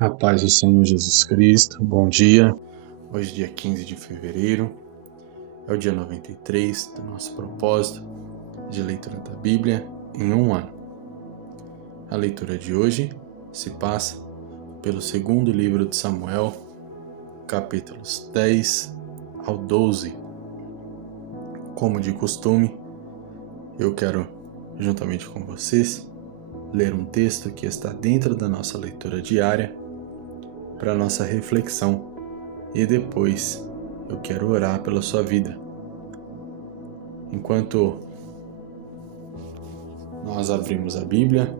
A paz do Senhor Jesus Cristo, bom dia. Hoje, dia 15 de fevereiro, é o dia 93 do nosso propósito de leitura da Bíblia em um ano. A leitura de hoje se passa pelo segundo livro de Samuel, capítulos 10 ao 12. Como de costume, eu quero, juntamente com vocês, ler um texto que está dentro da nossa leitura diária para nossa reflexão, e depois eu quero orar pela sua vida. Enquanto nós abrimos a Bíblia,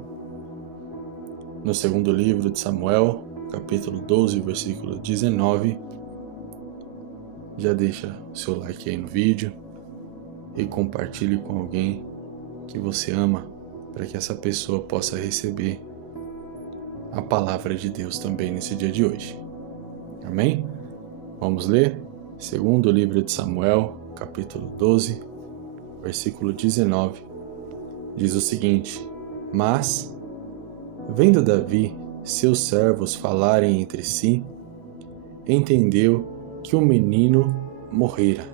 no segundo livro de Samuel, capítulo 12, versículo 19, já deixa o seu like aí no vídeo e compartilhe com alguém que você ama, para que essa pessoa possa receber a palavra de Deus também nesse dia de hoje. Amém? Vamos ler? Segundo livro de Samuel, capítulo 12, versículo 19. Diz o seguinte: Mas, vendo Davi seus servos falarem entre si, entendeu que o menino morrera.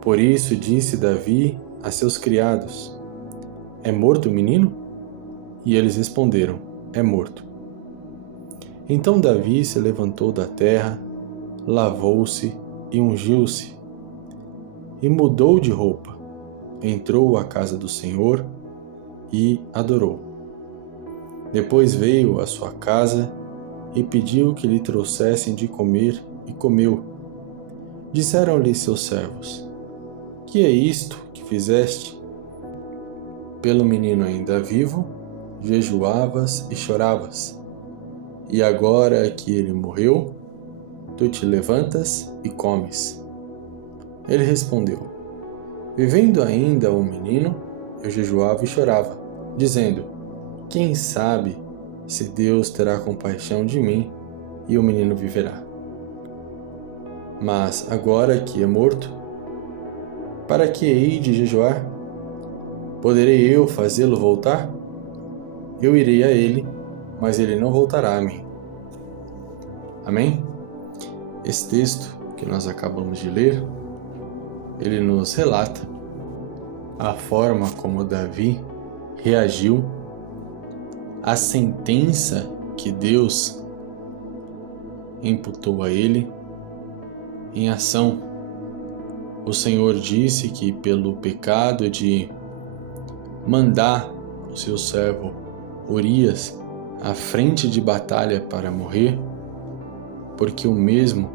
Por isso disse Davi a seus criados: É morto o menino? E eles responderam: É morto. Então Davi se levantou da terra, lavou-se e ungiu-se, e mudou de roupa, entrou à casa do Senhor e adorou. Depois veio à sua casa e pediu que lhe trouxessem de comer, e comeu. Disseram-lhe seus servos: Que é isto que fizeste? Pelo menino ainda vivo, jejuavas e choravas, e agora que ele morreu, tu te levantas e comes. Ele respondeu: Vivendo ainda o menino, eu jejuava e chorava, dizendo: Quem sabe se Deus terá compaixão de mim e o menino viverá. Mas agora que é morto, para que hei de jejuar? Poderei eu fazê-lo voltar? Eu irei a ele, mas ele não voltará a mim. Amém? Esse texto que nós acabamos de ler, ele nos relata a forma como Davi reagiu à sentença que Deus imputou a ele em ação. O Senhor disse que pelo pecado de mandar o seu servo Urias à frente de batalha para morrer, porque o mesmo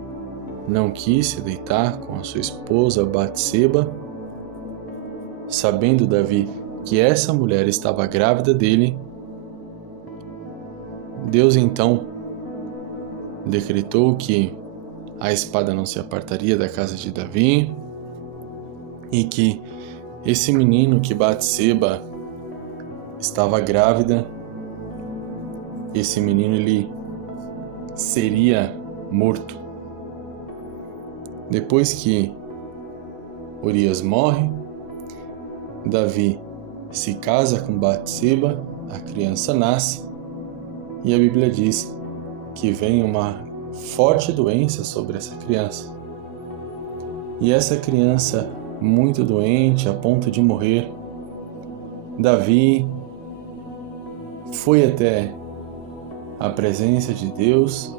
não quis se deitar com a sua esposa Batseba, sabendo Davi que essa mulher estava grávida dele, Deus então decretou que a espada não se apartaria da casa de Davi e que esse menino que Batseba estava grávida, esse menino ele seria morto. Depois que Urias morre, Davi se casa com Batseba, a criança nasce, e a Bíblia diz que vem uma forte doença sobre essa criança. E essa criança, muito doente, a ponto de morrer, Davi foi até a presença de Deus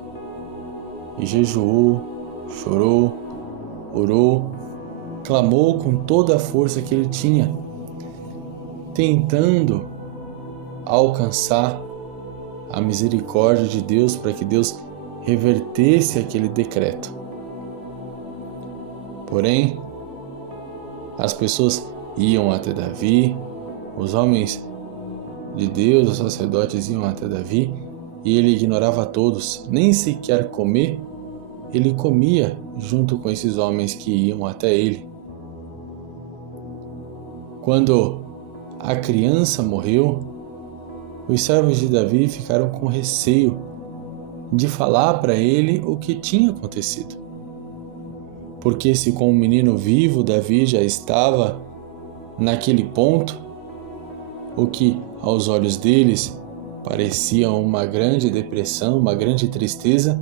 e jejuou, chorou, orou, clamou com toda a força que ele tinha, tentando alcançar a misericórdia de Deus para que Deus revertesse aquele decreto. Porém, as pessoas iam até Davi, os homens de Deus, os sacerdotes iam até Davi, e ele ignorava todos, nem sequer comer, ele comia junto com esses homens que iam até ele. Quando a criança morreu, os servos de Davi ficaram com receio de falar para ele o que tinha acontecido. Porque se com o menino vivo Davi já estava naquele ponto, o que aos olhos deles parecia uma grande depressão, uma grande tristeza,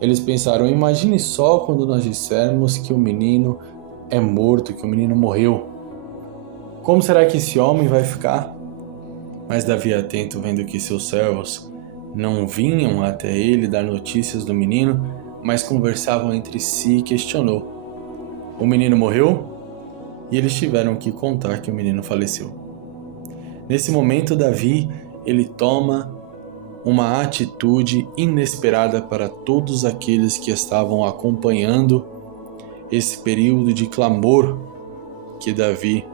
eles pensaram: imagine só quando nós dissermos que o menino é morto, que o menino morreu. Como será que esse homem vai ficar? Mas Davi, atento, vendo que seus servos não vinham até ele dar notícias do menino, mas conversavam entre si, questionou: o menino morreu? E eles tiveram que contar que o menino faleceu. Nesse momento, Davi, ele toma uma atitude inesperada para todos aqueles que estavam acompanhando esse período de clamor que Davi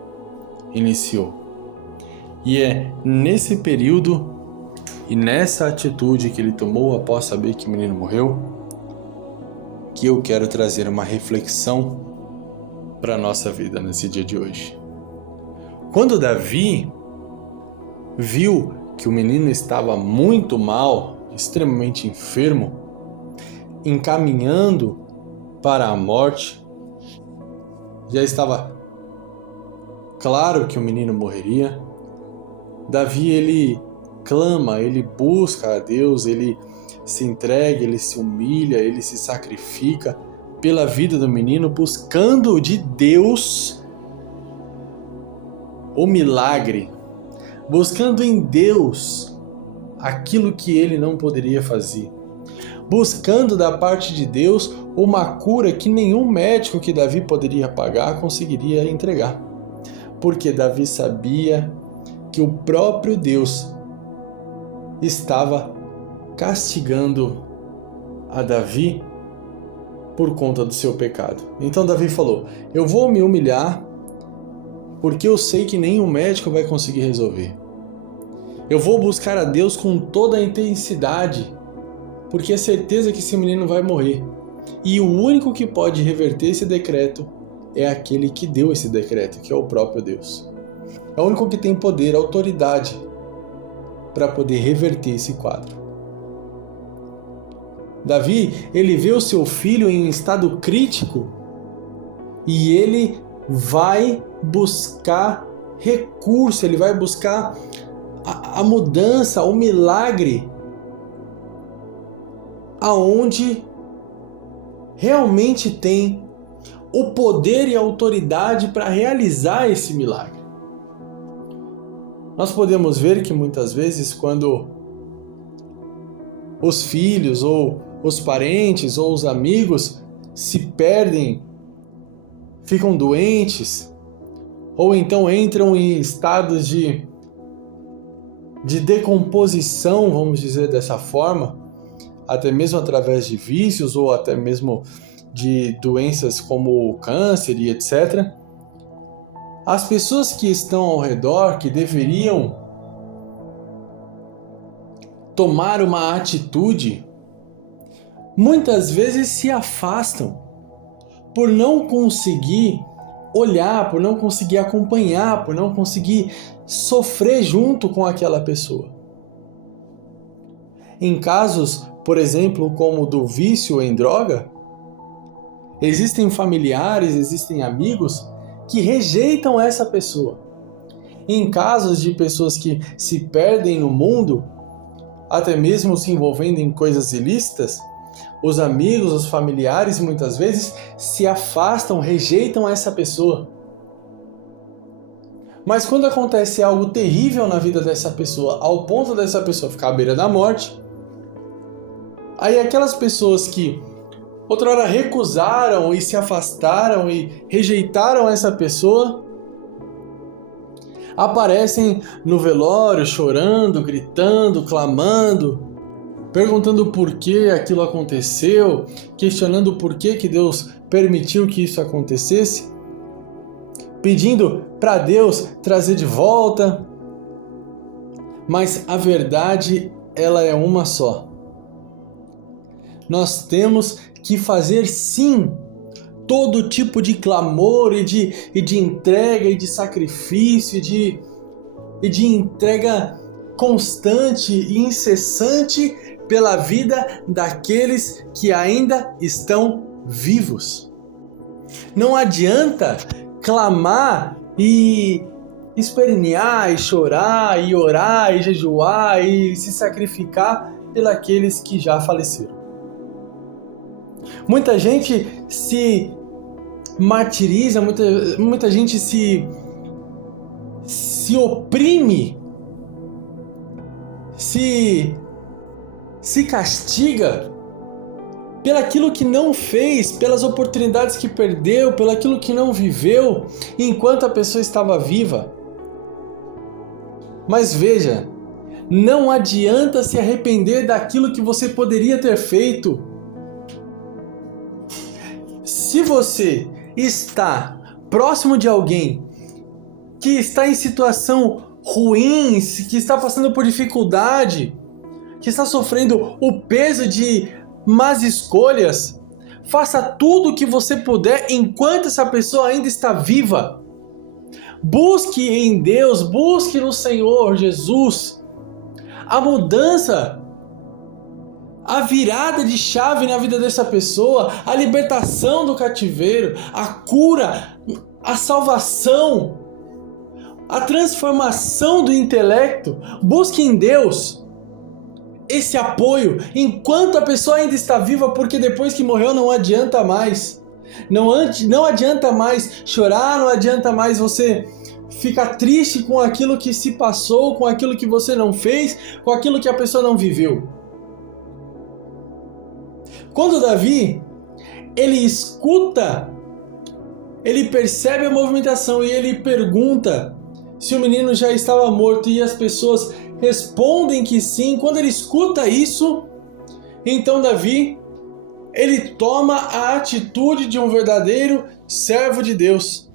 iniciou. E é nesse período e nessa atitude que ele tomou após saber que o menino morreu, que eu quero trazer uma reflexão para a nossa vida nesse dia de hoje. Quando Davi viu que o menino estava muito mal, extremamente enfermo, encaminhando para a morte, já estava claro que o menino morreria. Davi, ele clama, ele busca a Deus, ele se entrega, ele se humilha, ele se sacrifica pela vida do menino, buscando de Deus o milagre, buscando em Deus aquilo que ele não poderia fazer, buscando da parte de Deus uma cura que nenhum médico que Davi poderia pagar conseguiria entregar, porque Davi sabia que o próprio Deus estava castigando a Davi por conta do seu pecado. Então Davi falou: eu vou me humilhar porque eu sei que nenhum médico vai conseguir resolver. Eu vou buscar a Deus com toda a intensidade, porque é certeza que esse menino vai morrer. E o único que pode reverter esse decreto é aquele que deu esse decreto, que é o próprio Deus. É o único que tem poder, autoridade para poder reverter esse quadro. Davi, ele vê o seu filho em um estado crítico e ele vai buscar recurso, ele vai buscar a mudança, o milagre, aonde realmente tem o poder e a autoridade para realizar esse milagre. Nós podemos ver que muitas vezes quando os filhos ou os parentes ou os amigos se perdem, ficam doentes, ou então entram em estados de decomposição, vamos dizer dessa forma, até mesmo através de vícios ou até mesmo de doenças como o câncer e etc. As pessoas que estão ao redor, que deveriam tomar uma atitude, muitas vezes se afastam por não conseguir olhar, por não conseguir acompanhar, por não conseguir sofrer junto com aquela pessoa. Em casos, por exemplo, como o do vício em droga, existem familiares, existem amigos que rejeitam essa pessoa. Em casos de pessoas que se perdem no mundo, até mesmo se envolvendo em coisas ilícitas, os amigos, os familiares muitas vezes se afastam, rejeitam essa pessoa. Mas quando acontece algo terrível na vida dessa pessoa, ao ponto dessa pessoa ficar à beira da morte, aí aquelas pessoas que outrora recusaram e se afastaram e rejeitaram essa pessoa, aparecem no velório chorando, gritando, clamando, perguntando por que aquilo aconteceu, questionando por que Deus permitiu que isso acontecesse, pedindo para Deus trazer de volta. Mas a verdade, ela é uma só. Nós temos que fazer sim todo tipo de clamor e de entrega e de sacrifício e de entrega constante e incessante pela vida daqueles que ainda estão vivos. Não adianta clamar e espernear e chorar e orar e jejuar e se sacrificar pelos que já faleceram. Muita gente se martiriza, muita gente se oprime, se castiga pelaquilo que não fez, pelas oportunidades que perdeu, pelaquilo que não viveu enquanto a pessoa estava viva. Mas veja, não adianta se arrepender daquilo que você poderia ter feito. Se você está próximo de alguém que está em situação ruim, que está passando por dificuldade, que está sofrendo o peso de más escolhas, faça tudo o que você puder enquanto essa pessoa ainda está viva. Busque em Deus, busque no Senhor Jesus a mudança, a virada de chave na vida dessa pessoa, a libertação do cativeiro, a cura, a salvação, a transformação do intelecto. Busque em Deus esse apoio enquanto a pessoa ainda está viva, porque depois que morreu não adianta mais. Não adianta mais chorar, não adianta mais você ficar triste com aquilo que se passou, com aquilo que você não fez, com aquilo que a pessoa não viveu. Quando Davi, ele escuta, ele percebe a movimentação e ele pergunta se o menino já estava morto e as pessoas respondem que sim. Quando ele escuta isso, então Davi, ele toma a atitude de um verdadeiro servo de Deus.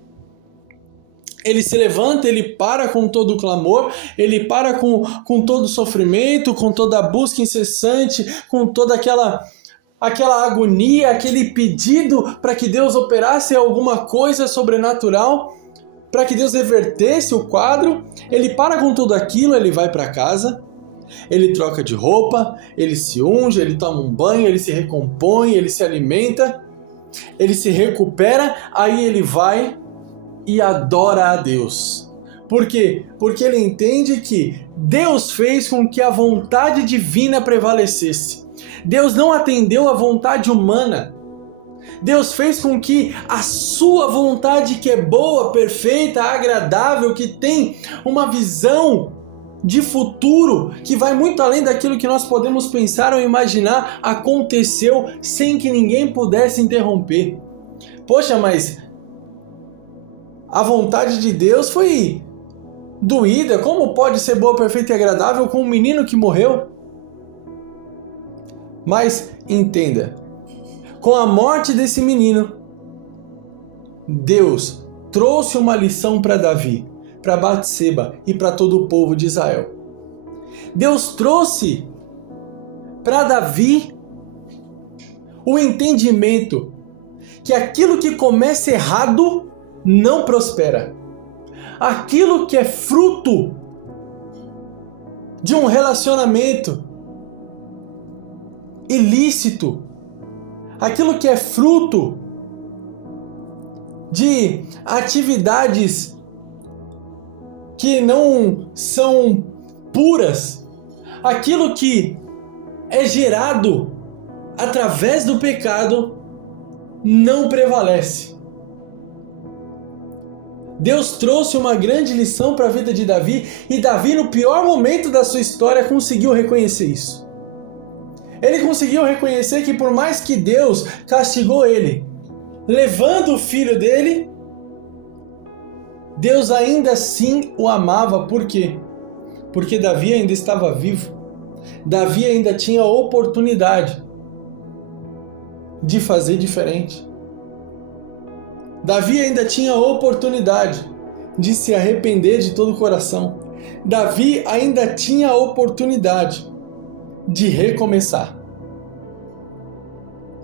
Ele se levanta, ele para com todo o clamor, ele para com todo o sofrimento, com toda a busca incessante, com toda aquela agonia, aquele pedido para que Deus operasse alguma coisa sobrenatural, para que Deus revertesse o quadro. Ele para com tudo aquilo, ele vai para casa, ele troca de roupa, ele se unge, ele toma um banho, ele se recompõe, ele se alimenta, ele se recupera, aí ele vai e adora a Deus. Por quê? Porque ele entende que Deus fez com que a vontade divina prevalecesse. Deus não atendeu à vontade humana. Deus fez com que a sua vontade, que é boa, perfeita, agradável, que tem uma visão de futuro, que vai muito além daquilo que nós podemos pensar ou imaginar, aconteceu sem que ninguém pudesse interromper. Poxa, mas a vontade de Deus foi doída. Como pode ser boa, perfeita e agradável com um menino que morreu? Mas entenda, com a morte desse menino, Deus trouxe uma lição para Davi, para Batseba e para todo o povo de Israel. Deus trouxe para Davi o entendimento que aquilo que começa errado não prospera. Aquilo que é fruto de um relacionamento ilícito, aquilo que é fruto de atividades que não são puras, aquilo que é gerado através do pecado, não prevalece. Deus trouxe uma grande lição para a vida de Davi, e Davi, no pior momento da sua história, conseguiu reconhecer isso. Ele conseguiu reconhecer que por mais que Deus castigou ele, levando o filho dele, Deus ainda assim o amava. Por quê? Porque Davi ainda estava vivo. Davi ainda tinha a oportunidade de fazer diferente. Davi ainda tinha a oportunidade de se arrepender de todo o coração. Davi ainda tinha a oportunidade de recomeçar.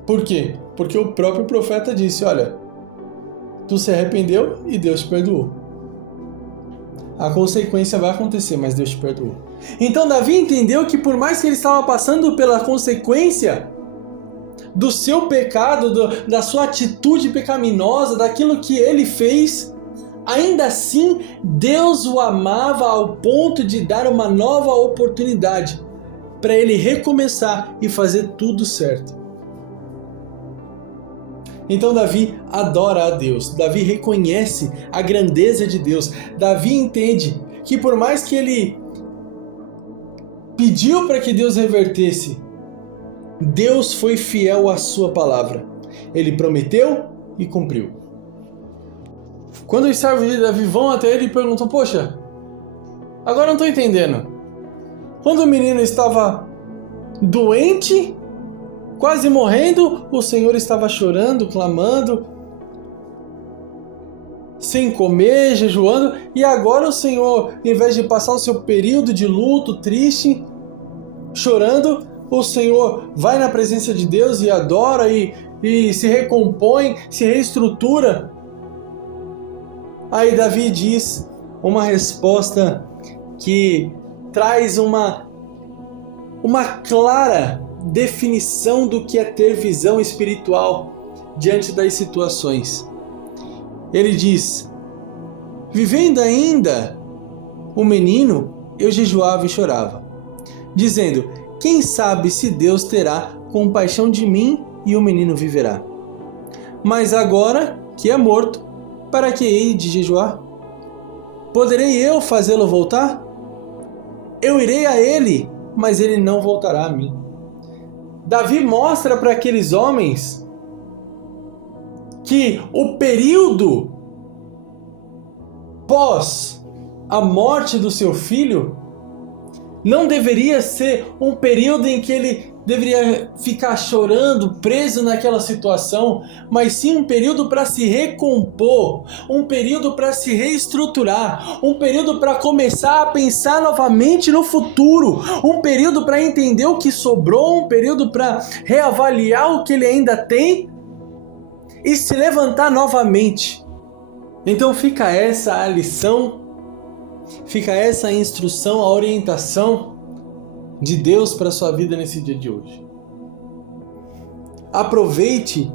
Por quê? Porque o próprio profeta disse: olha, tu se arrependeu e Deus te perdoou. A consequência vai acontecer, mas Deus te perdoou. Então Davi entendeu que por mais que ele estava passando pela consequência do seu pecado, da sua atitude pecaminosa, daquilo que ele fez, ainda assim, Deus o amava ao ponto de dar uma nova oportunidade para ele recomeçar e fazer tudo certo. Então Davi adora a Deus, Davi reconhece a grandeza de Deus, Davi entende que por mais que ele pediu para que Deus revertesse, Deus foi fiel à sua palavra. Ele prometeu e cumpriu. Quando os servos de Davi vão até ele e perguntam: poxa, agora não estou entendendo. Quando o menino estava doente, quase morrendo, o Senhor estava chorando, clamando, sem comer, jejuando, e agora o Senhor, em vez de passar o seu período de luto, triste, chorando, o Senhor vai na presença de Deus e adora e se recompõe, se reestrutura. Aí Davi diz uma resposta que traz uma clara definição do que é ter visão espiritual diante das situações. Ele diz: vivendo ainda o menino, eu jejuava e chorava, dizendo: quem sabe se Deus terá compaixão de mim e o menino viverá. Mas agora que é morto, para que hei de jejuar? Poderei eu fazê-lo voltar? Eu irei a ele, mas ele não voltará a mim. Davi mostra para aqueles homens que o período pós a morte do seu filho não deveria ser um período em que ele deveria ficar chorando, preso naquela situação, mas sim um período para se recompor, um período para se reestruturar, um período para começar a pensar novamente no futuro, um período para entender o que sobrou, um período para reavaliar o que ele ainda tem e se levantar novamente. Então fica essa a lição, fica essa a instrução, a orientação de Deus para a sua vida nesse dia de hoje. Aproveite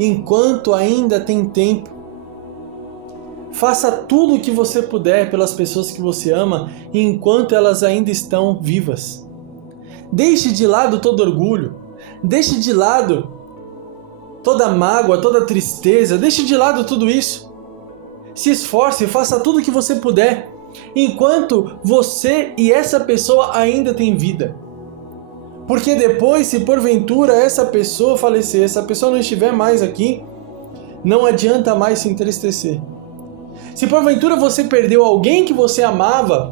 enquanto ainda tem tempo. Faça tudo o que você puder pelas pessoas que você ama enquanto elas ainda estão vivas. Deixe de lado todo orgulho, deixe de lado toda mágoa, toda tristeza, deixe de lado tudo isso. Se esforce, faça tudo o que você puder enquanto você e essa pessoa ainda têm vida. Porque depois, se porventura essa pessoa falecer, essa pessoa não estiver mais aqui, não adianta mais se entristecer. Se porventura você perdeu alguém que você amava,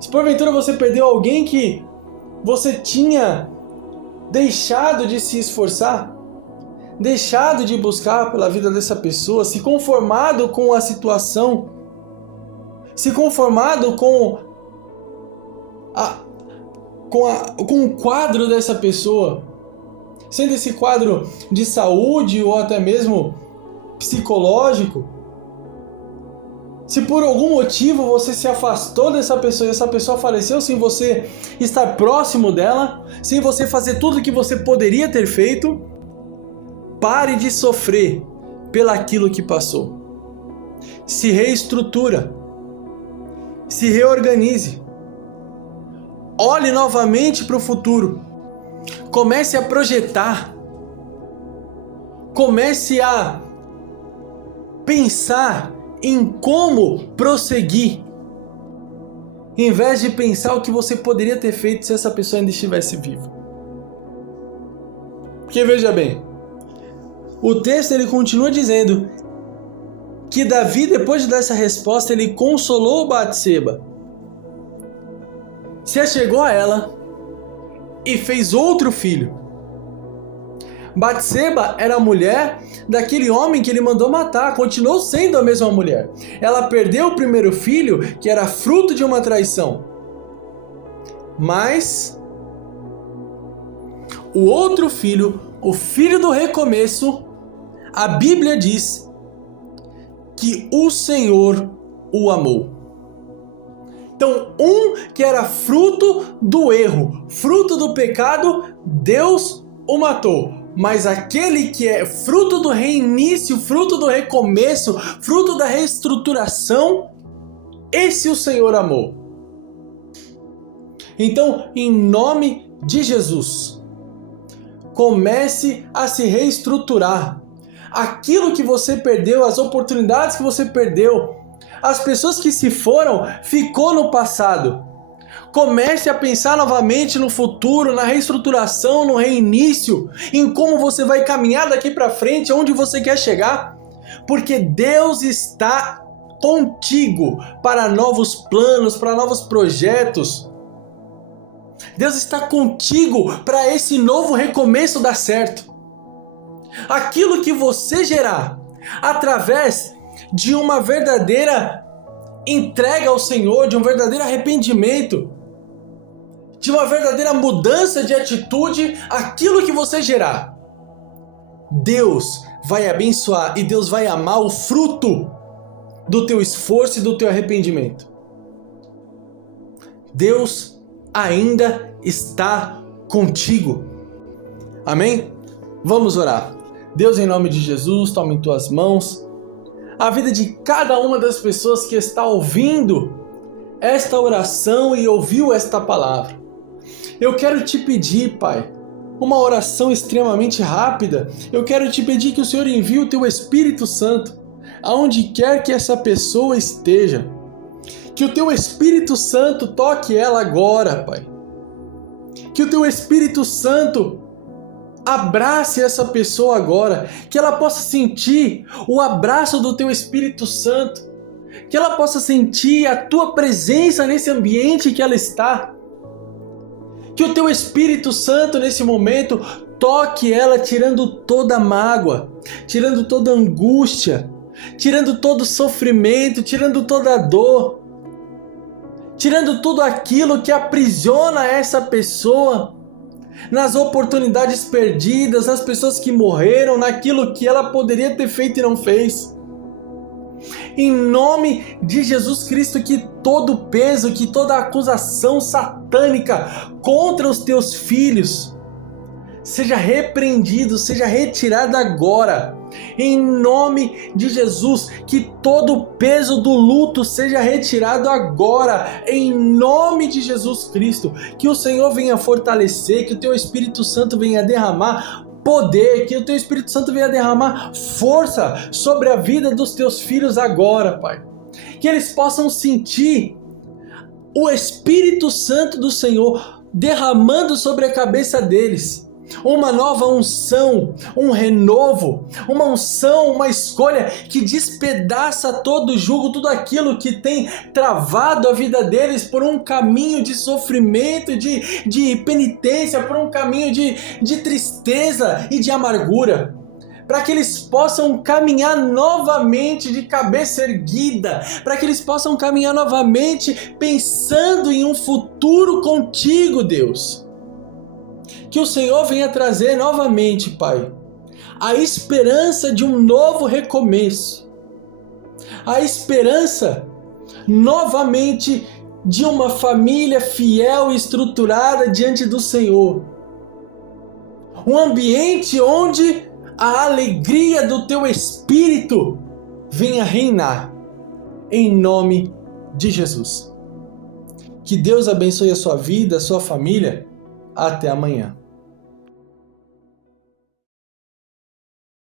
se porventura você perdeu alguém que você tinha deixado de se esforçar, deixado de buscar pela vida dessa pessoa, se conformado com a situação, se conformado com o quadro dessa pessoa, sendo esse quadro de saúde ou até mesmo psicológico, se por algum motivo você se afastou dessa pessoa e essa pessoa faleceu sem você estar próximo dela, sem você fazer tudo o que você poderia ter feito, pare de sofrer pelaquilo que passou. Se reestrutura. Se reorganize. Olhe novamente para o futuro. Comece a projetar. Comece a pensar em como prosseguir, em vez de pensar o que você poderia ter feito se essa pessoa ainda estivesse viva. Porque veja bem, o texto ele continua dizendo que Davi, depois de dar essa resposta, ele consolou Batseba, se achegou a ela e fez outro filho. Batseba era a mulher daquele homem que ele mandou matar, continuou sendo a mesma mulher. Ela perdeu o primeiro filho, que era fruto de uma traição. Mas o outro filho, o filho do recomeço, a Bíblia diz que o Senhor o amou. Então, um que era fruto do erro, fruto do pecado, Deus o matou. Mas aquele que é fruto do reinício, fruto do recomeço, fruto da reestruturação, esse o Senhor amou. Então, em nome de Jesus, comece a se reestruturar. Aquilo que você perdeu, as oportunidades que você perdeu, as pessoas que se foram, ficou no passado. Comece a pensar novamente no futuro, na reestruturação, no reinício, em como você vai caminhar daqui para frente, onde você quer chegar, porque Deus está contigo para novos planos, para novos projetos. Deus está contigo para esse novo recomeço dar certo. Aquilo que você gerar através de uma verdadeira entrega ao Senhor, de um verdadeiro arrependimento, de uma verdadeira mudança de atitude, aquilo que você gerar, Deus vai abençoar e Deus vai amar o fruto do teu esforço e do teu arrependimento. Deus ainda está contigo. Amém? Vamos orar. Deus, em nome de Jesus, toma em tuas mãos a vida de cada uma das pessoas que está ouvindo esta oração e ouviu esta palavra. Eu quero te pedir, Pai, uma oração extremamente rápida. Eu quero te pedir que o Senhor envie o teu Espírito Santo aonde quer que essa pessoa esteja. Que o teu Espírito Santo toque ela agora, Pai. Que o teu Espírito Santo abrace essa pessoa agora. Que ela possa sentir o abraço do teu Espírito Santo. Que ela possa sentir a tua presença nesse ambiente que ela está. Que o teu Espírito Santo nesse momento toque ela, tirando toda a mágoa, tirando toda a angústia, tirando todo o sofrimento, tirando toda a dor, tirando tudo aquilo que aprisiona essa pessoa nas oportunidades perdidas, nas pessoas que morreram, naquilo que ela poderia ter feito e não fez. Em nome de Jesus Cristo, que todo peso, que toda acusação satânica contra os teus filhos seja repreendido, seja retirado agora. Em nome de Jesus, que todo o peso do luto seja retirado agora. Em nome de Jesus Cristo, que o Senhor venha fortalecer, que o teu Espírito Santo venha derramar poder, que o teu Espírito Santo venha derramar força sobre a vida dos teus filhos agora, Pai. Que eles possam sentir o Espírito Santo do Senhor derramando sobre a cabeça deles uma nova unção, um renovo, uma unção, uma escolha que despedaça todo o jugo, tudo aquilo que tem travado a vida deles por um caminho de sofrimento, de penitência, por um caminho de tristeza e de amargura, para que eles possam caminhar novamente de cabeça erguida, para que eles possam caminhar novamente pensando em um futuro contigo, Deus. Que o Senhor venha trazer novamente, Pai, a esperança de um novo recomeço, a esperança novamente de uma família fiel e estruturada diante do Senhor, um ambiente onde a alegria do teu Espírito venha reinar, em nome de Jesus. Que Deus abençoe a sua vida, a sua família. Até amanhã.